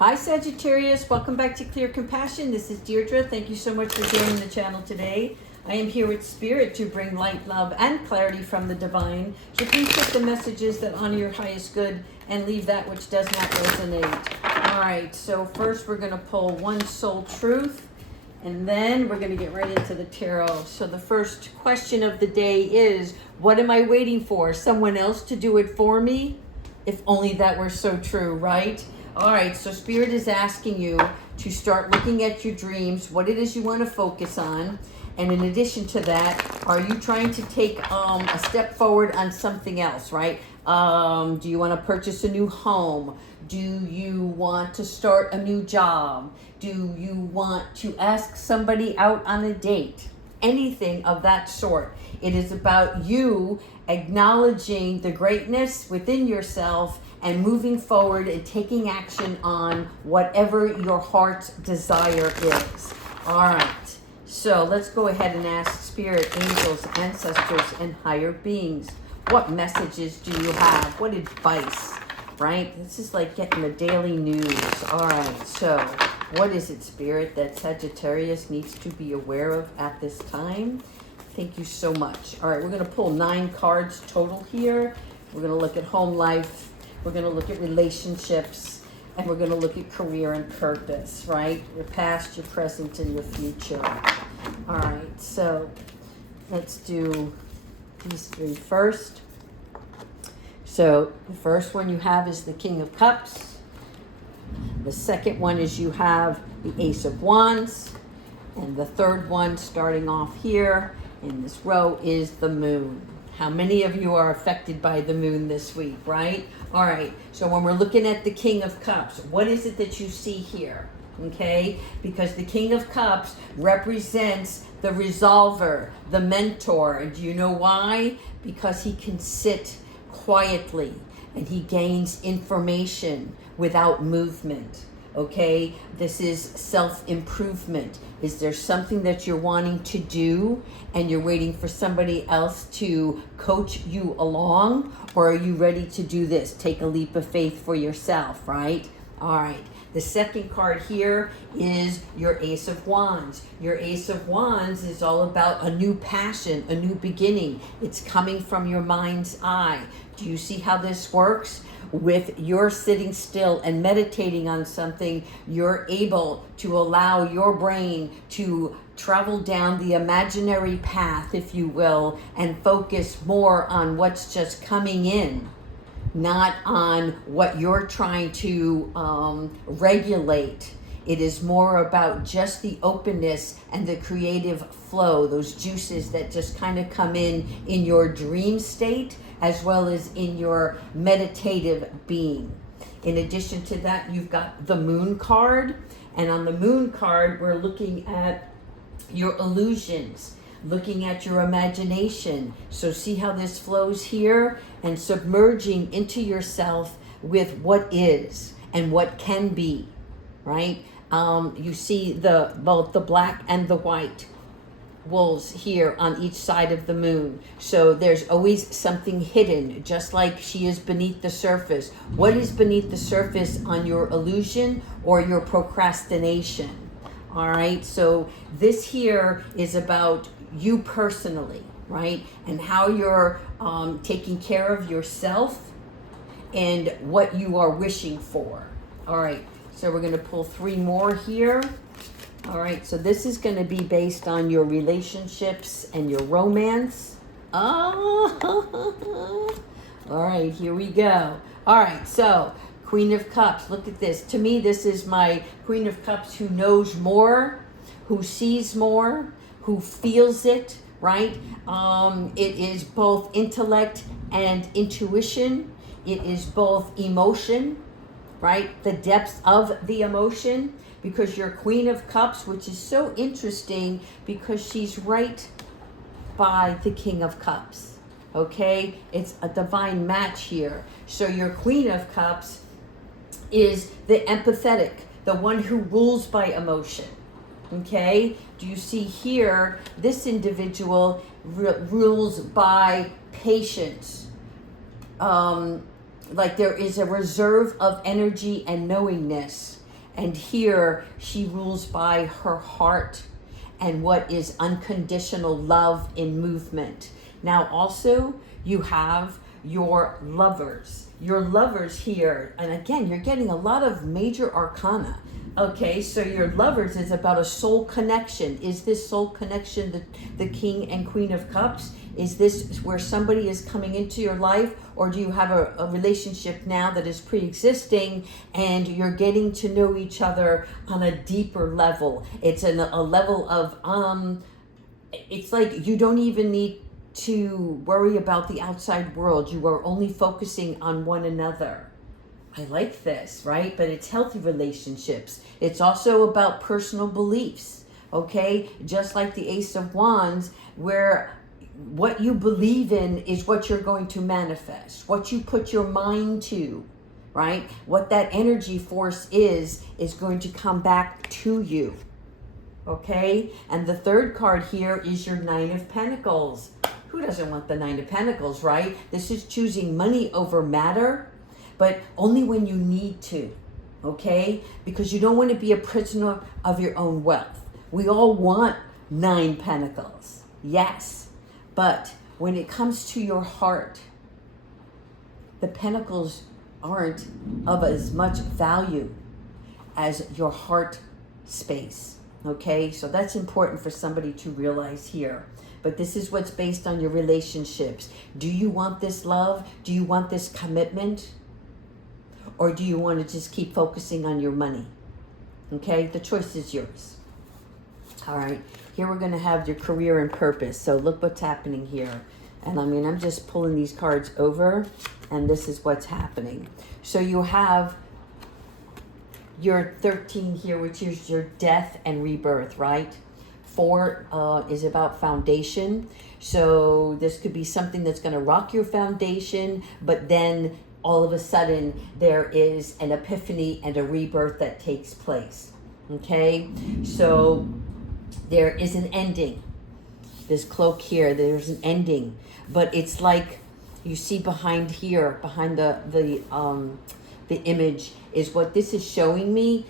Hi Sagittarius, welcome back to Clear Compassion. This is Deirdre. Thank you so much for joining the channel today. I am here with Spirit to bring light, love, and clarity from the divine. So please take the messages that honor your highest good and leave that which does not resonate. All right, so first we're going to pull one soul truth, and then we're going to get right into the tarot. So the first question of the day is, what am I waiting for? Someone else to do it for me? If only that were so true, right? All right, so Spirit is asking you to start looking at your dreams, what it is you want to focus on. And in addition to that, are you trying to take a step forward on something else, right? Do you want to purchase a new home? Do you want to start a new job? Do you want to ask somebody out on a date? Anything of that sort. It is about you acknowledging the greatness within yourself and moving forward and taking action on whatever your heart's desire is. All right, so let's go ahead and ask Spirit, angels, ancestors, and higher beings, what messages do you have? What advice, right? This is like getting the daily news. All right, so what is it, Spirit, that Sagittarius needs to be aware of at this time? Thank you so much. All right, we're going to pull 9 cards total here. We're going to look at home life. We're going to look at relationships. And we're going to look at career and purpose, right? Your past, your present, and your future. All right, so let's do these 3 first. So the first one you have is the King of Cups. The second one is you have the Ace of Wands. And the third one, starting off here in this row, is the Moon. How many of you are affected by the Moon this week, right? All right, so when we're looking at the King of Cups, what is it that you see here? Okay, because the King of Cups represents the resolver, the mentor. And do you know why? Because he can sit quietly and he gains information without movement. Okay, this is self-improvement. Is there something that you're wanting to do and you're waiting for somebody else to coach you along? Or are you ready to do this? Take a leap of faith for yourself, right? All right. The second card here is your Ace of Wands. Your Ace of Wands is all about a new passion, a new beginning. It's coming from your mind's eye. Do you see how this works? With your sitting still and meditating on something, you're able to allow your brain to travel down the imaginary path, if you will, and focus more on what's just coming in, not on what you're trying to regulate. It is more about just the openness and the creative flow, those juices that just kind of come in your dream state, as well as in your meditative being. In addition to that, you've got the Moon card. And on the Moon card, we're looking at your illusions, looking at your imagination. So see how this flows here, and submerging into yourself with what is and what can be, right? You see both the black and the white wolves here on each side of the Moon. So there's always something hidden, just like she is beneath the surface. What is beneath the surface on your illusion or your procrastination? All right, so this here is about you personally, right? And how you're taking care of yourself and what you are wishing for. All right, so we're going to pull 3 more here. All right, so this is going to be based on your relationships and your romance. Oh, all right, here we go. All right, so Queen of Cups, look at this. To me, this is my Queen of Cups who knows more, who sees more, who feels it, right? It is both intellect and intuition. It is both emotion, right? The depths of the emotion. Because you're Queen of Cups, which is so interesting because she's right by the King of Cups, okay? It's a divine match here. So your Queen of Cups is the empathetic, the one who rules by emotion, okay? Do you see here, this individual rules by patience. Like there is a reserve of energy and knowingness. And here she rules by her heart and what is unconditional love in movement. Now also you have your lovers. Your lovers here, and again, you're getting a lot of major arcana. Okay, so your lovers is about a soul connection. Is this soul connection the King and Queen of Cups? Is this where somebody is coming into your life, or do you have a relationship now that is pre-existing and you're getting to know each other on a deeper level? It's a level of, it's like you don't even need to worry about the outside world. You are only focusing on one another. I like this, right? But it's healthy relationships. It's also about personal beliefs, okay? Just like the Ace of Wands, where what you believe in is what you're going to manifest. What you put your mind to, right? What that energy force is going to come back to you, okay? And the third card here is your Nine of Pentacles. Who doesn't want the Nine of Pentacles, right? This is choosing money over matter, but only when you need to, okay? Because you don't want to be a prisoner of your own wealth. We all want 9 Pentacles, yes. But when it comes to your heart, the Pentacles aren't of as much value as your heart space, okay? So that's important for somebody to realize here. But this is what's based on your relationships. Do you want this love? Do you want this commitment? Or do you want to just keep focusing on your money? Okay, the choice is yours. All right, here we're going to have your career and purpose. So look what's happening here. And I mean, I'm just pulling these cards over, and this is what's happening. So you have your 13 here, which is your death and rebirth, right? 4 is about foundation. So this could be something that's going to rock your foundation, but then all of a sudden there is an epiphany and a rebirth that takes place. Okay, so there is an ending. This cloak here, there's an ending, but it's like you see behind here, behind the image, is what this is showing me.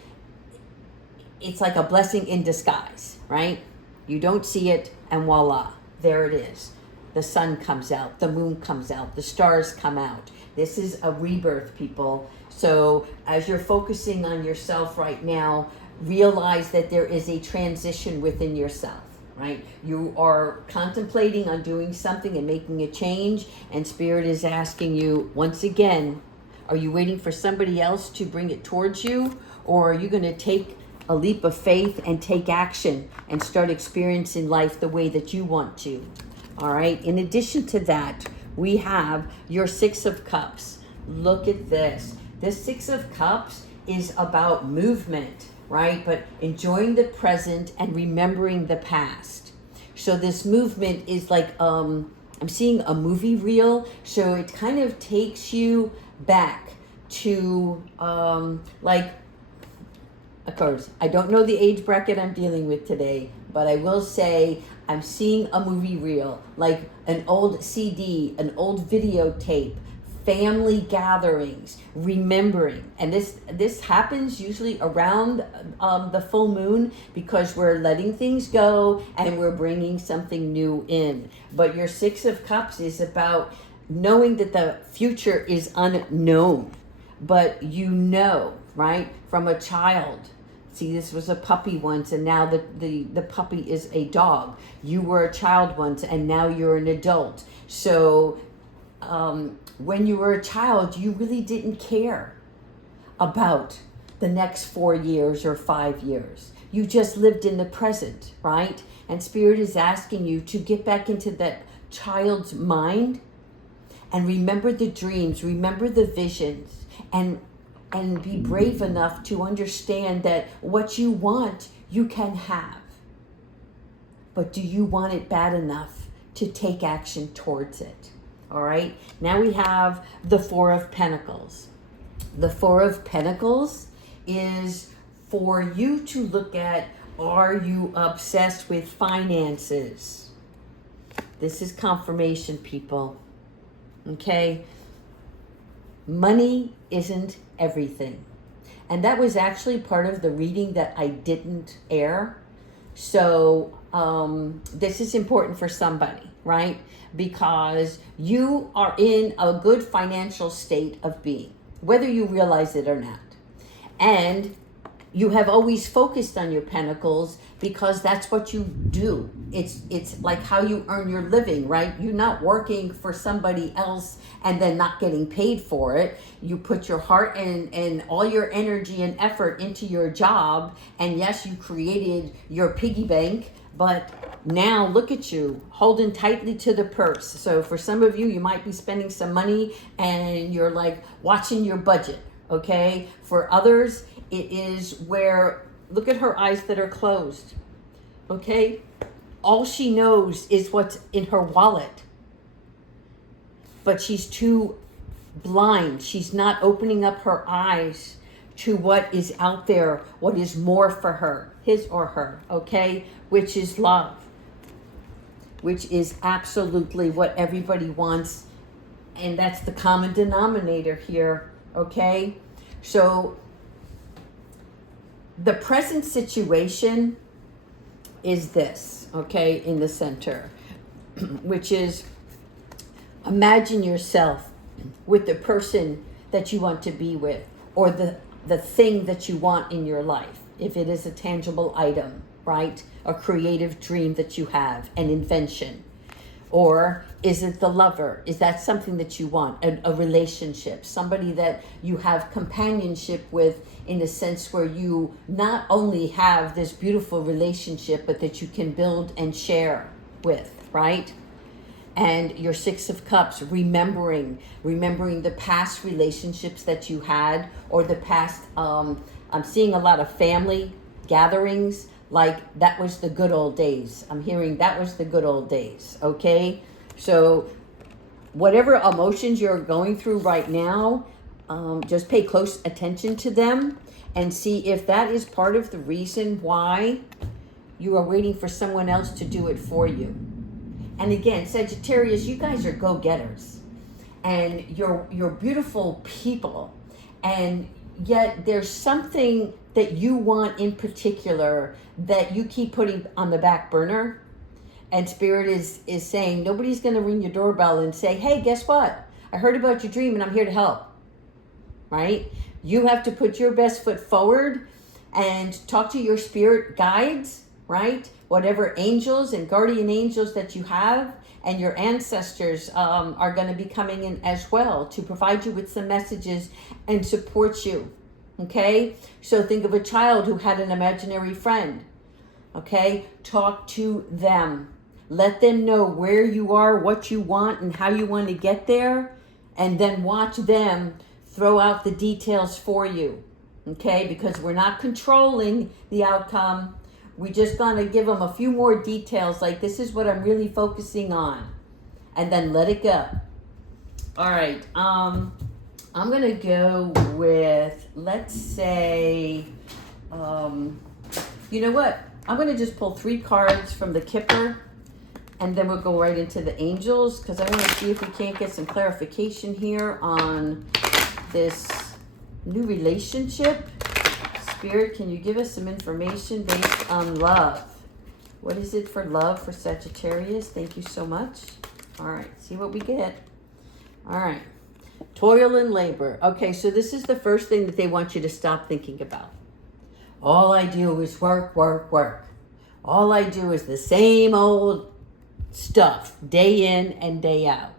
It's like a blessing in disguise, right? You don't see it, and voila, there it is. The sun comes out, the moon comes out, the stars come out. This is a rebirth, people. So as you're focusing on yourself right now, realize that there is a transition within yourself, right? You are contemplating on doing something and making a change, and Spirit is asking you, once again, are you waiting for somebody else to bring it towards you, or are you going to take a leap of faith and take action and start experiencing life the way that you want to? All right. In addition to that, we have your Six of Cups. Look at this. This Six of Cups is about movement, right? But enjoying the present and remembering the past. So this movement is like, I'm seeing a movie reel. So it kind of takes you back to, like, of course, I don't know the age bracket I'm dealing with today, but I will say I'm seeing a movie reel, like an old CD, an old videotape, family gatherings, remembering. And this happens usually around the full moon, because we're letting things go and we're bringing something new in. But your Six of Cups is about knowing that the future is unknown, but you know, right, from a child. See, this was a puppy once, and now the puppy is a dog. You were a child once, and now you're an adult. So when you were a child, you really didn't care about the next 4 years or 5 years. You just lived in the present, right? And Spirit is asking you to get back into that child's mind and remember the dreams, remember the visions, and be brave enough to understand that what you want, you can have. But do you want it bad enough to take action towards it? All right. Now we have the Four of Pentacles. The Four of Pentacles is for you to look at, are you obsessed with finances? This is confirmation, people. Okay. Money isn't everything. And that was actually part of the reading that I didn't air. So this is important for somebody, right? Because you are in a good financial state of being, whether you realize it or not. And you have always focused on your pentacles because that's what you do. It's like how you earn your living, right? You're not working for somebody else and then not getting paid for it. You put your heart and all your energy and effort into your job. And yes, you created your piggy bank, but now look at you holding tightly to the purse. So for some of you, you might be spending some money and you're like watching your budget, okay? For others, it is where, look at her eyes that are closed, okay? All she knows is what's in her wallet. But she's too blind. She's not opening up her eyes to what is out there, what is more for her, his or her, okay? Which is love, which is absolutely what everybody wants. And that's the common denominator here, okay? So the present situation is this, okay, in the center, which is imagine yourself with the person that you want to be with, or the thing that you want in your life. If it is a tangible item, right? A creative dream that you have, an invention. Or is it the lover? Is that something that you want? A relationship, somebody that you have companionship with, in a sense where you not only have this beautiful relationship, but that you can build and share with, right? And your Six of Cups, remembering the past relationships that you had, or the past, I'm seeing a lot of family gatherings, like that was the good old days. I'm hearing that was the good old days, okay? So whatever emotions you're going through right now, just pay close attention to them and see if that is part of the reason why you are waiting for someone else to do it for you. And again, Sagittarius, you guys are go-getters and you're beautiful people, and yet there's something that you want in particular that you keep putting on the back burner. And Spirit is saying, nobody's going to ring your doorbell and say, hey, guess what? I heard about your dream and I'm here to help, right? You have to put your best foot forward and talk to your spirit guides, right? Whatever angels and guardian angels that you have, and your ancestors are going to be coming in as well to provide you with some messages and support you. Okay, so think of a child who had an imaginary friend. Okay, talk to them. Let them know where you are, what you want, and how you want to get there. And then watch them throw out the details for you. Okay, because we're not controlling the outcome. We just gonna give them a few more details, like this is what I'm really focusing on. And then let it go. All right, I'm gonna go with, let's say, you know what? I'm gonna just pull 3 cards from the Kipper, and then we'll go right into the angels, because I want to see if we can't get some clarification here on this new relationship. Spirit, can you give us some information based on love? What is it for love for Sagittarius? Thank you so much. All right, see what we get. All right. Toil and labor. Okay, so this is the first thing that they want you to stop thinking about. All I do is work, work, work. All I do is the same old stuff, day in and day out.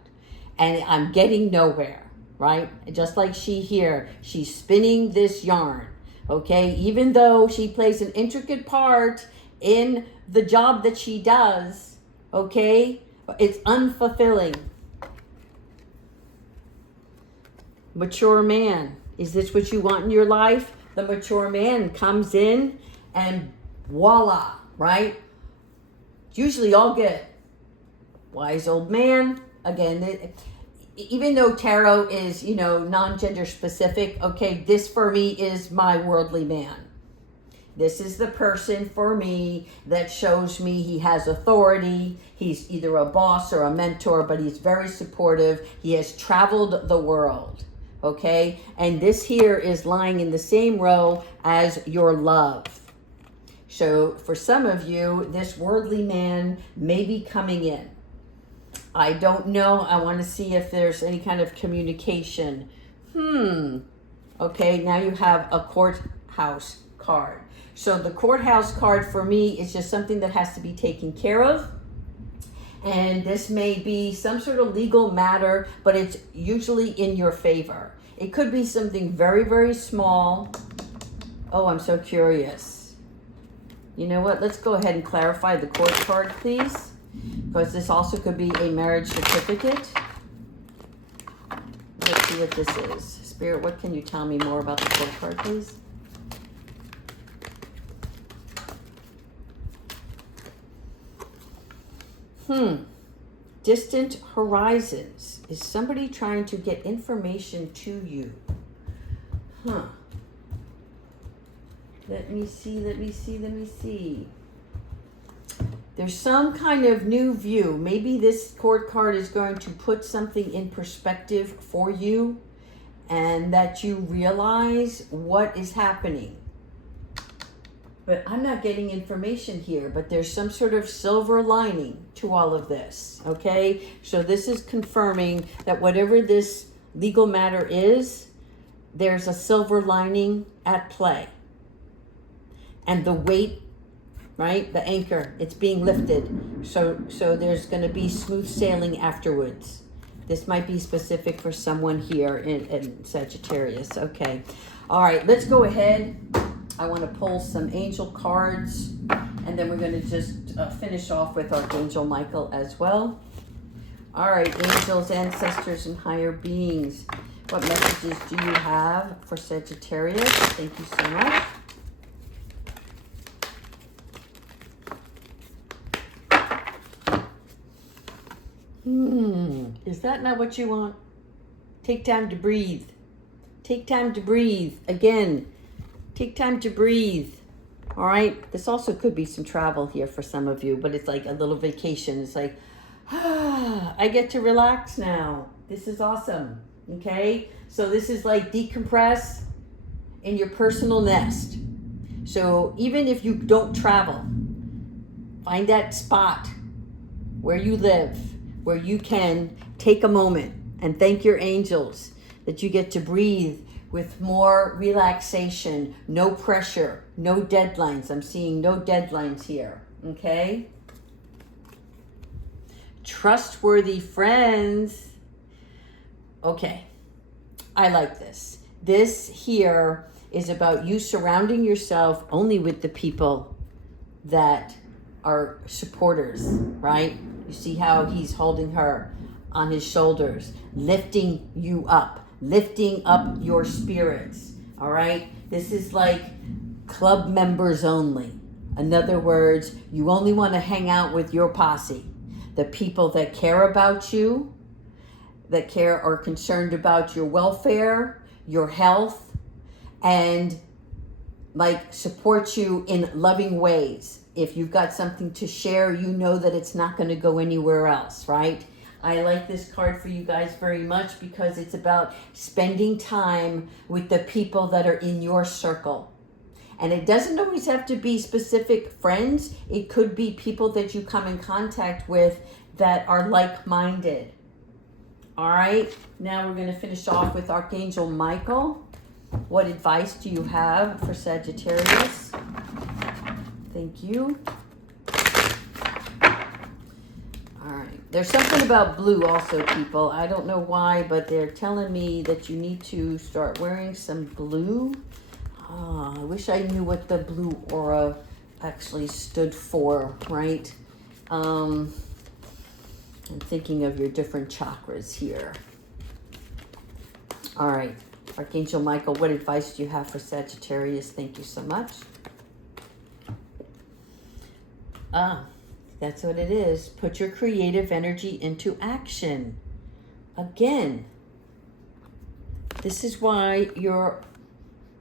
And I'm getting nowhere, right? Just like she here, she's spinning this yarn, okay? Even though she plays an intricate part in the job that she does, okay? It's unfulfilling. Mature man. Is this what you want in your life? The mature man comes in and voila, right? It's usually all good. Wise old man. Again, even though tarot is, non-gender specific, okay, this for me is my worldly man. This is the person for me that shows me he has authority. He's either a boss or a mentor, but he's very supportive. He has traveled the world. okay? And this here is lying in the same row as your love. So for some of you, this worldly man may be coming in. I don't know. I want to see if there's any kind of communication. Okay, now you have a courthouse card. So the courthouse card for me is just something that has to be taken care of. And this may be some sort of legal matter, but it's usually in your favor. It could be something very, very small. Oh, I'm so curious. You know what? Let's go ahead and clarify the court card, please. Because this also could be a marriage certificate. Let's see what this is. Spirit, what can you tell me more about the court card, please? Distant horizons. Is somebody trying to get information to you? Let me see. There's some kind of new view. Maybe this court card is going to put something in perspective for you and that you realize what is happening. But I'm not getting information here, but there's some sort of silver lining to all of this, okay? So this is confirming that whatever this legal matter is, there's a silver lining at play. And the weight, right, the anchor, it's being lifted. So there's going to be smooth sailing afterwards. This might be specific for someone here in Sagittarius. Okay. All right, let's go ahead. I want to pull some angel cards, and then we're going to just finish off with Archangel Michael as well. All right, angels, ancestors, and higher beings. What messages do you have for Sagittarius? Thank you so much. Is that not what you want? Take time to breathe. Take time to breathe. Again, take time to breathe. All right. This also could be some travel here for some of you, but it's like a little vacation. It's like, I get to relax now. This is awesome. Okay. So this is like decompress in your personal nest. So even if you don't travel, find that spot where you live, where you can take a moment and thank your angels that you get to breathe with more relaxation, no pressure, no deadlines. I'm seeing no deadlines here, okay? Trustworthy friends. Okay, I like this. This here is about you surrounding yourself only with the people that are supporters, right? You see how he's holding her on his shoulders, lifting you up, lifting up your spirits, all right? This is like club members only. In other words, you only want to hang out with your posse, the people that care about you, that care or concerned about your welfare, your health, and like support you in loving ways. If you've got something to share, you know that it's not going to go anywhere else, right? I like this card for you guys very much because it's about spending time with the people that are in your circle. And it doesn't always have to be specific friends. It could be people that you come in contact with that are like-minded. All right, now we're going to finish off with Archangel Michael. What advice do you have for Sagittarius? Thank you. All right. There's something about blue also, people. I don't know why, but they're telling me that you need to start wearing some blue. Oh, I wish I knew what the blue aura actually stood for, right? I'm thinking of your different chakras here. All right. Archangel Michael, what advice do you have for Sagittarius? Thank you so much. That's what it is. Put your creative energy into action. Again, this is why your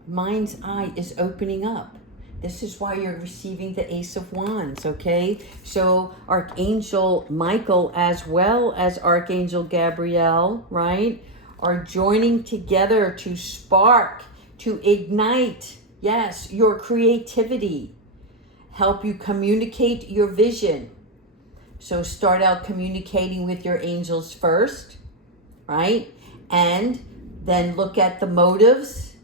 mind's eye is opening up. This is why you're receiving the Ace of Wands, okay? So Archangel Michael as well as Archangel Gabriel, right, are joining together to spark, to ignite, yes, your creativity, help you communicate your vision. So start out communicating with your angels first, right? And then look at the motives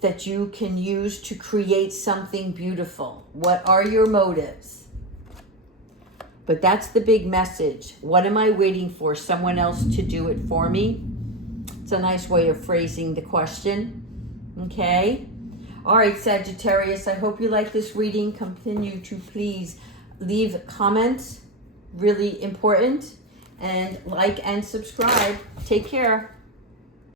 that you can use to create something beautiful. What are your motives? But that's the big message. What am I waiting for? Someone else to do it for me? It's a nice way of phrasing the question. Okay? All right, Sagittarius, I hope you like this reading. Continue to please leave comments, really important, and like and subscribe. Take care.